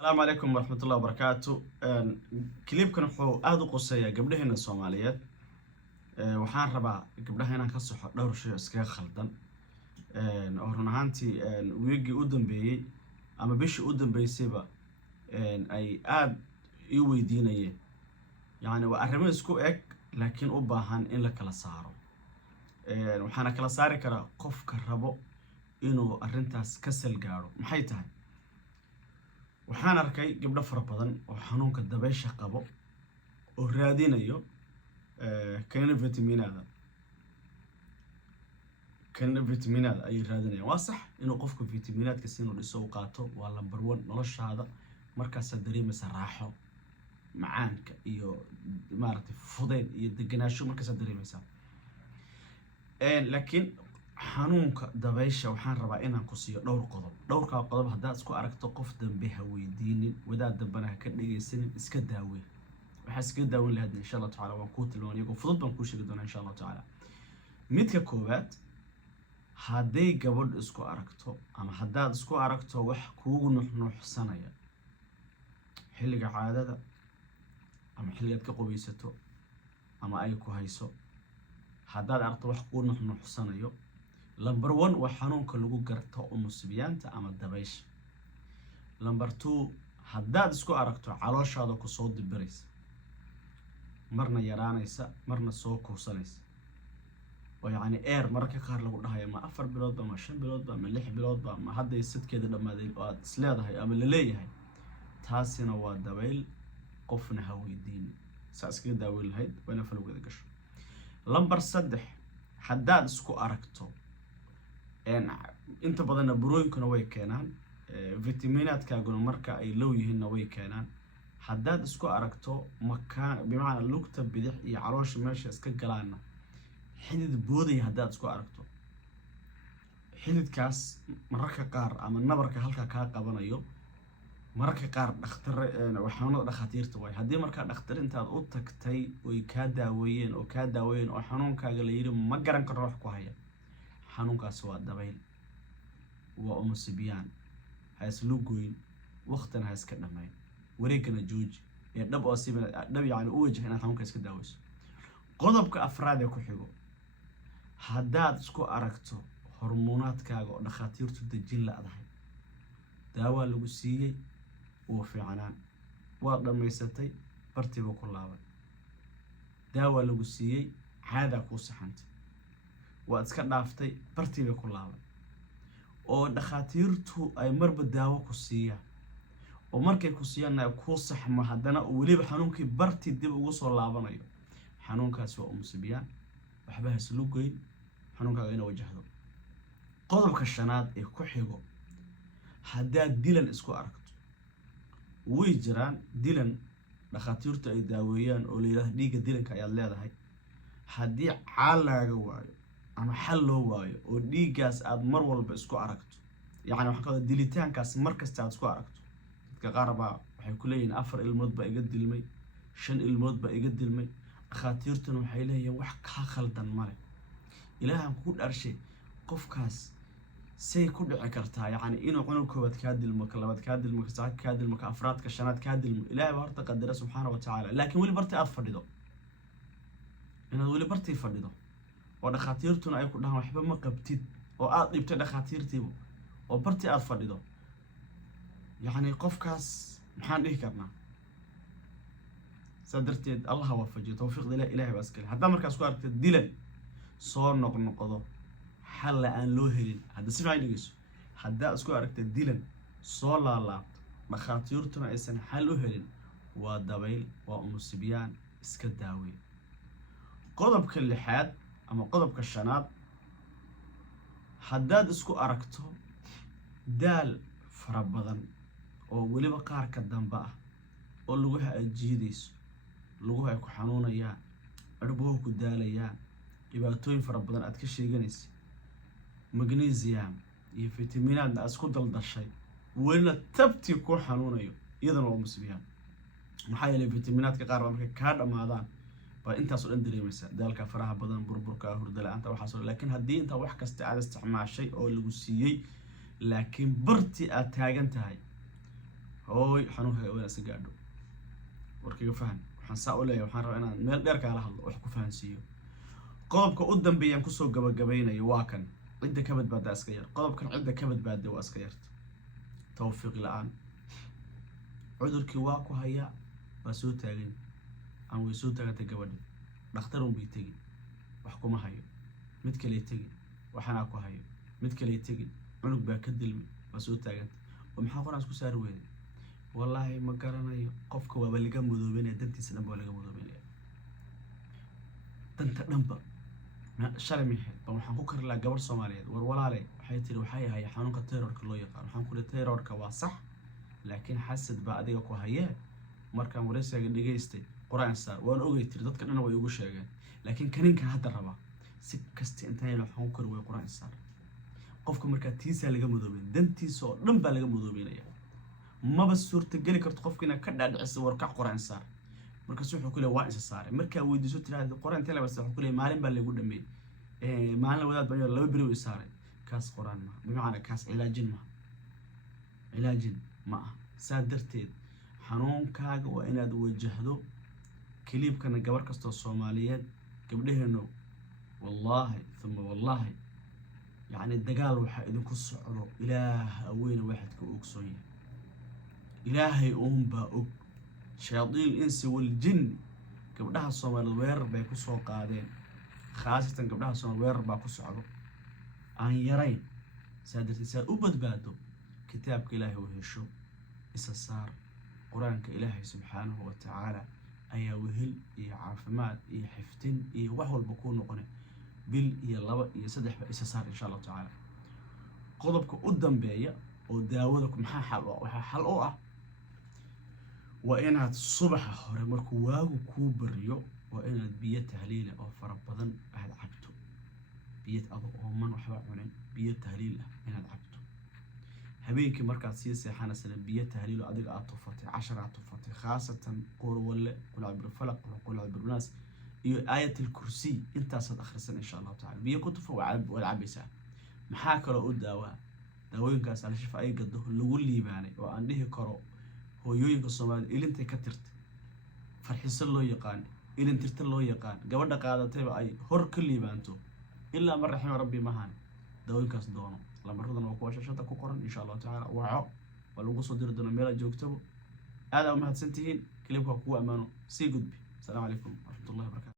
السلام عليكم ورحمة الله وبركاته. كليبكن وحو aad u qoseeya gabdhaheena Soomaaliyeed. Waxaan rabaa gabdhaha inaan ka soxo dhowr shay iskaga khaldan. Oo run ahaantii weegi u dambeeyay ama bishii u dambeysayba ay aad i weydiinayeen. Yani waa arrimo isku eg laakiin u baahan in la kala saaro. Waxaana kala saari karaa qofka rabo inuu arrintaas ka salgaaro. Maxay tahay? waxaan arkay gabdho fara badan oo xanuunka dabaysha qabo oo raadinayo vitaminada ay raadinayaan. waa sax inuu qofku vitaminaadka si inuu dhiso u qaato waa number 1 noloshaada markaas dareemaysa raaxo macaanka iyo maaragtay fudeed iyo deganaansho markaas dareemaysa laakiin xanuunka dabaysha waxaan rabaa inaan ku siiyo dhowrka qodob haddaad isku aragto qof dambe ha weydiinin wadaad dambana ha ka dhageysanin iska daawee waxa iska daawan lahayd insha Allah taala waan ku tilmaamayaa iyagu fudud baan ku sheegi doonaa insha Allah taala midka koowaad hadday gabadh isku aragto ama haddaad isku aragto wax kuugu nuxnuxsanaya xilliga caadada ama xilligaad ka qubeysato ama ay ku hayso haddaad aragto wax kuugu nuxnuxsanayo number 1 waa xanuunka lagu garto umusbiyaanta ama dabaysha number 2 haddaad isku aragto calooshaada ku soo dibiraysa marna yaraanaysa marna soo kuusanaysa oo yani mararka qaar lagu dhahayo ma 4 bilood ama 5 bilood ama 6 bilood ama hadday sidkeeda dhamaaday oo aad isleedahay ama la leeyahay taasina waa dabayl qofna ha weydiin iskaga daaweyn lahayd wana falowgeeda gasho number 3 haddaad isku aragto inta badan burooyinkuna way keenaan vitaminaadkaaguna marka ay low yihiin way keenaan haddaad isku aragto makaan bimaana lugta bidix iyo caloosha meesha iska galaan xidid boodaya haddaad isku aragto xididkaas mararka qaar ama nabarka halka ka qabanayo mararka qaar dhakhtar waxaanada dhakhaatiirta way haddii marka dhakhtar intaad u tagtay way ka daaweeyeen oo xanuunkaaga la yiri ma garan karo wax ku haya xanuunkaas waa dabayl waa umusbiyaan ha islu gooyin waqtina ha iska dhamayn wareegana jooji ee dhab oo si dhab yani u wajah inaad xanuunka iska daaweyso qodobka afraad ee ku xigo haddaad isku aragto hormoonaadkaaga oo dhakhaatiirtu dejin la'dahay daawa lagu siiyay oo fiicanaan waa dhameysatay bartiba ku laaban daawa lagu siiyay caada ku saxantay waad iska dhaaftay bartiba ku laaban oo dhakhaatiirtu ay marba daawo ku siiyaan oo markay ku siiyaan ay ku saxmo haddana waliba xanuunkii barti dib ugu soo laabanayo xanuunkaas waa umusbiyaan waxba haslu goyn xanuunkaaga inuu wajahdo qodobka shanaad ee ku xigo haddaad dilan isku aragto way jiraan dilan dhakhaatiirtu ay daaweeyaan oo leeyahay dhiiga dilanka ayaad leedahay haddii caalaaga waayo ama xal loo waayo oo dhiigaas aad mar walba isku aragto yani waxa kale dilitaankaas markasta aad isku aragto dadka qaar baa waxay ku leeyihiin 4 ilmood ba iga dilmay 5 ilmood ba iga dilmay dhakhaatiirtuna waxay leeyihiin wax ka khaldan male ilaahan ku dharshay qofkaas say ku dhici kartaa yani inuu cunug koobaad ka dilmo ka labaad ka dilmo ka saad ka dilmo ka afraad ka shanaad ka dilmo ilaahay baa horta qadara subhanahu wa ta'ala laakiin wali barti aad fadhido inaad wali barti fadhido oo dhakhaatiirtuna ay ku dhahan waxba ma qabtid oo aad dhibtay dhakhaatiirtiiba oo barti aad fadhido yani qofkaas maxaan dhihi karnaa sadarteed Allah waafajiyo tawfiiqda ilaahay baa iskale hadda markaas ku aragtid dilan soo noqnoqdo xal aan loo helin hadda si fiican dhigayso hadda isku aragtid dilan soo laalaabto dhakhaatiirtuna aysan xal u helin waa dabayl waa umusbiyaan iska daawee qodobka lixaad ama qodobka shanaad haddaad isku aragto daal fara badan oo waliba qaar ka dambe ah oo lagu haajiidayso lagu ay ku xanuunayaan arbuhu ku daalayaan dhibaatooyin fara badan aad ka sheeganayso magnesium iyo vitaminaad isku daldashay wayna tabti ku xanuunayo iyadana waa umusbiyaan maxaa yeelay vitaminaadka qaar markay ka dhamaadaan فانت اصلا ندري مثلا دالك فراها بدن بربركا هردله انت وحصل لكن هدي انت wax kasta aad isticmaashay oo lagu siiyay laakiin barti aad taagan tahay hooy xanuunkaaga waa iska gaadho warkiga faham waxaan saa u leeyahay waxaan rabaa inaan meel dheer kaala hadlo wax ku fahansiiyo qodobka u dambeeyaan kusoo gabagabaynayo waa kan cidda ka badbaada iska yar qodobkan cidda ka badbaada waa iska yarta tawfiiq la'aan cudurkii waa ku hayaa waa soo taagan aan way soo taagantay gabadhi dhakhtar un bay tegi wax kuma hayo mid kale tegi waxana ku hayo mid kale tegi cunug baa ka dilmay waa soo taagantay oo maxaa qoraan isku saar weeyay wallahi ma garanayo qofka waa laga mudoobinay dantiisa dhanba laga mudoobinay danta dhanba shalay mixid baan waxaan ku kari lahaa gabar Soomaaliyeed war walaale waxay tiri waxay ahay xanuunka terrorka loo yaqaan waxaan ku leeyahay terrorka waa sax laakiin xasad baa adiga ku hayee markaan wareysiga dhigaystay quraan saar waan ogay tiri dadka dhan way ugu sheegeen laakiin kaninka hadda raba si kasta intay la xun kor way quraan saar qofka marka tiisa laga mudoobin dantiisa oo dhan baa laga mudoobinaya maba suurta gali karto qofka inaa ka dhaadhiciso warka quraan saar markaas wuxuu ku leeyahay waa isa saaray marka weydiiso tiraahdo quraan tele bas wuxuu ku leeyahay maalin baa lagu dhameeyay maalin wadaad baa laba bari u saaray kaas quraan ma macna kaas cilaajin ma saadarteed xanuunkaaga waa inaad wajahdo كليبكنا جبر كستو الصوماليات قبلها إنه والله ثم والله يعني الدجال واحد كل صعره إله وين واحد كأوكسوية إلهي بأوك شياطين الإنس والجن قبلها الصومال وير بيكسو قادين خاصة قبلها الصومال وير بيكسو عرو عن يرين سادر تسال أبد بادو كتابك إلهي وهشو إسسار قرآنك إلهي سبحانه وتعالى أي وهل إيه عافمات إيه حفتين إيه وحول بكون نقنه بال إيه لبا إيه سدح بإسسار إن شاء الله تعالى قضبك قدام بيا وداودك محا حلوة وحا حلوة وإنها الصبح هوري مركو واغو كوبريو وإنها بيا تهليلة أو فربضن أهد عبتو بيا أضو أمان وحبا عنين بيا تهليلة إنها عبتو habeenkii markaad sii seexanaysa biyo tahliil oo adiga aad tufatay 10 aad tufatay khaasatan qor wala kula bir falaq kula bir nas iyo aayatul kursi intaas aad akhrisan insha Allah ta'ala biyo ku tufo wala cabaysa maxaa kale oo daawooyinkaas aan shifa ay gado lagu liibaanay oo aan dhihi karo hooyooyinka Soomaaliyeed ilintay ka tirtay farxisan loo yaqaan ilintirta loo yaqaan gabadha qaadatay ay hor ka liibaanto illa mar raxima rabbi mahan daawooyinkaas doono لما وكوا شاشة كوكورن إن شاء الله تعالى وعو ولو صدر دون ميلا جوكتبو هذا أمهات سنتين كليبها كوا أمانو سي جود بي السلام عليكم ورحمة الله وبركاته